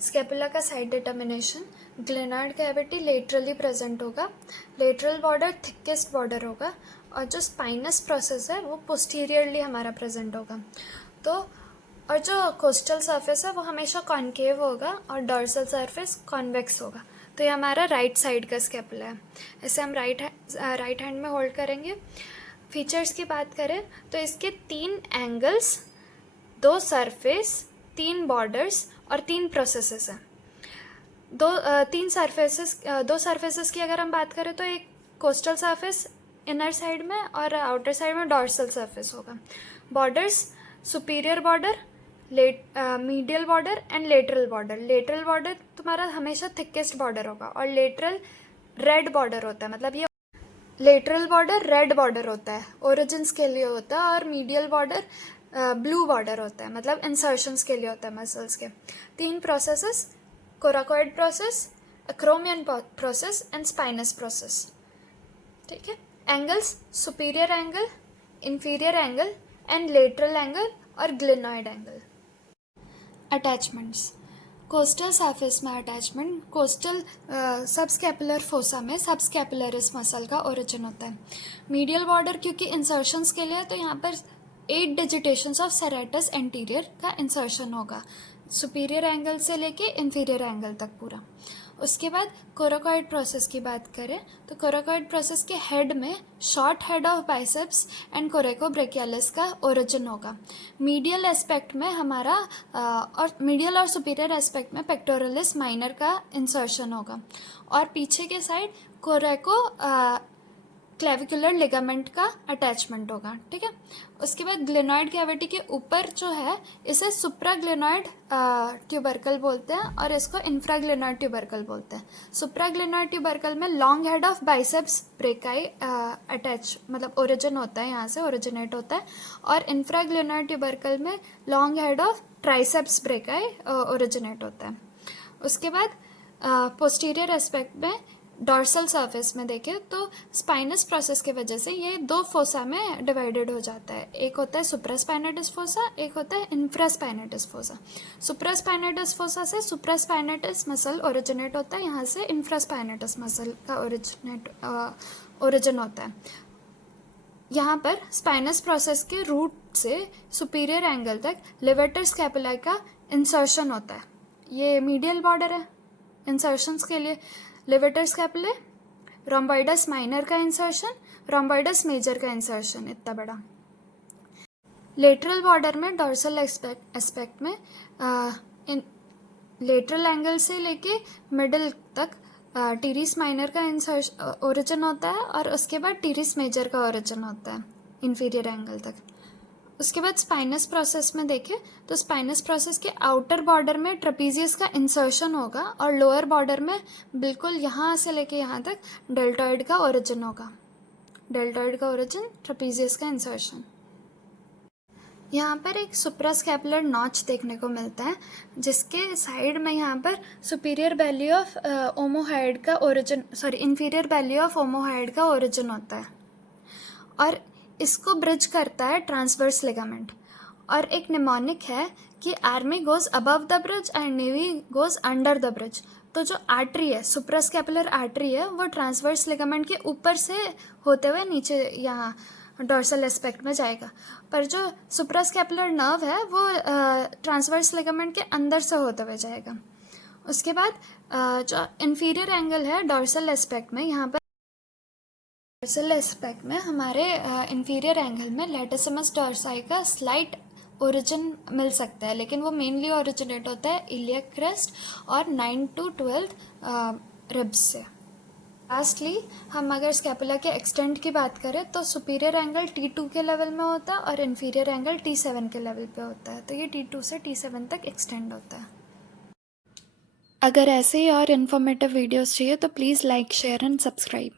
Scapula का side determination, glenoid cavity laterally present होगा, lateral border thickest border होगा, और जो स्पाइनस प्रोसेस है वो पोस्टीरियरली हमारा प्रेजेंट होगा। तो और जो कोस्टल सरफेस है वो हमेशा कॉन्केव होगा और डॉर्सल सरफेस कॉन्वेक्स होगा। तो ये हमारा राइट साइड का स्केपुला है। इसे हम राइट हैंड में होल्ड करेंगे। फीचर्स की बात करें तो इसके 3 एंगल्स, 2 सरफेस, 3 बॉर्डर्स और 3 प्रोसेसेस हैं। 2 सरफेसेस की अगर हम बात करें तो एक कोस्टल सरफेस इनर साइड में और आउटर साइड में डॉर्सल सरफेस होगा। Borders, superior border, medial border and lateral border. Lateral border तुम्हारा हमेशा थिकेस्ट बॉर्डर होगा और लेटरल रेड बॉर्डर होता है, मतलब ये लेटरल बॉर्डर रेड बॉर्डर होता है, ओरिजिन्स के लिए होता है, और मीडियल बॉर्डर ब्लू बॉर्डर होता है, मतलब इंसर्शंस के लिए होता है मसल्स के। 3 processes, coracoid process, acromion process and spinous process. ठीक है। Angles, superior angle, inferior angle and lateral angle और glenoid angle. Attachments, costal surface में अटैचमेंट, कोस्टल सबस्कैपुलर फोसा में सबस्कैपुलरिस मसल का ओरिजिन होता है। मीडियल बॉर्डर क्योंकि इंसर्शंस के लिए, तो यहाँ पर 8 डिजिटेशंस ऑफ सेरेटस एंटीरियर का इंसर्शन होगा, सुपीरियर एंगल से लेके इंफीरियर एंगल तक पूरा। उसके बाद कोराकोइड प्रोसेस की बात करें तो कोराकोइड प्रोसेस के हेड में short head of biceps and coracobrachialis का ओरिजिन होगा। मीडियल एस्पेक्ट में हमारा और मीडियल और सुपीरियर एस्पेक्ट में पेक्टोरलिस माइनर का इंसर्शन होगा, और पीछे के साइड कोरेको क्लेविकुलर लिगामेंट का अटैचमेंट होगा। ठीक है। उसके बाद ग्लेनॉइड कैविटी के ऊपर जो है इसे सुप्राग्लेनॉइड ट्यूबरकल बोलते हैं और इसको इंफ्राग्लेनॉइड ट्यूबरकल बोलते हैं। सुप्राग्लेनॉइड ट्यूबरकल में long head of biceps brachii मतलब ओरिजिन होता है, यहाँ से ओरिजिनेट होता है, और इंफ्राग्लेनॉइड ट्यूबरकल में long head of triceps brachii originate होता है। उसके बाद पोस्टीरियर एस्पेक्ट में डॉर्सल सरफेस में देखें तो स्पाइनस प्रोसेस की वजह से ये 2 फोसा में डिवाइडेड हो जाता है। एक होता है सुप्रास्पाइनेटिस फोसा, एक होता है इंफ्रास्पाइनेटिस फोसा। सुप्रास्पाइनेटिस फोसा से सुप्रास्पाइनेटिस मसल ओरिजिनेट होता है, यहाँ से इंफ्रास्पाइनेटिस मसल का ओरिजिन होता है। यहाँ पर स्पाइनस प्रोसेस के रूट से सुपीरियर एंगल तक लेवेटर स्कैपुला का इंसर्शन होता है। ये मीडियल बॉर्डर है इंसर्शंस के लिए। लेवेटर स्कैपुले, रोम्बोइडस माइनर का इंसर्शन, रोम्बोइडस मेजर का इंसर्शन, इतना बड़ा। लेटरल बॉर्डर में डॉर्सल एस्पेक्ट में लेटरल एंगल से लेके मिडिल तक टीरिस माइनर का इंसर्शन ओरिजिन होता है, और उसके बाद टीरिस मेजर का ओरिजिन होता है इंफीरियर एंगल तक। उसके बाद स्पाइनस प्रोसेस में देखें तो स्पाइनस प्रोसेस के आउटर बॉर्डर में ट्रेपीजियस का इंसर्शन होगा, और लोअर बॉर्डर में बिल्कुल यहाँ से लेके यहाँ तक डेल्टॉइड का ओरिजिन होगा। डेल्टॉइड का ओरिजिन, ट्रेपीजियस का इंसर्शन। यहाँ पर एक सुप्रास्कैपुलर नॉच देखने को मिलता है, जिसके साइड में यहाँ पर सुपीरियर बैली ऑफ ओमोहाइड का ओरिजिन, इंफीरियर बैली ऑफ ओमोहाइड का ओरिजिन होता है, और इसको ब्रिज करता है ट्रांसवर्स लिगामेंट। और एक निमोनिक है कि army goes above the bridge and navy goes under the bridge. तो जो आर्टरी है, सुप्रास्कैपुलर आर्टरी है, वो ट्रांसवर्स लिगामेंट के ऊपर से होते हुए नीचे यहाँ डॉर्सल एस्पेक्ट में जाएगा, पर जो सुप्रास्कैपुलर नर्व है वो ट्रांसवर्स लिगामेंट के अंदर से होते हुए जाएगा। उसके बाद जो इंफीरियर एंगल है डॉर्सल एस्पेक्ट में, यहाँ पर डॉर्सल एस्पेक्ट में हमारे इंफीरियर एंगल में लैटिसिमस डॉर्साई का स्लाइट ओरिजिन मिल सकता है, लेकिन वो मेनली ओरिजिनेट होता है इलियक क्रेस्ट और 9 to 12 रिब्स से। लास्टली हम अगर स्कैपुला के एक्सटेंट की बात करें तो सुपीरियर एंगल T2 के लेवल में होता है और इंफीरियर एंगल T7 के लेवल पे होता है, तो ये T2 से T7 तक एक्सटेंड होता है। अगर ऐसे ही और इन्फॉर्मेटिव वीडियोस चाहिए तो please like, share and subscribe.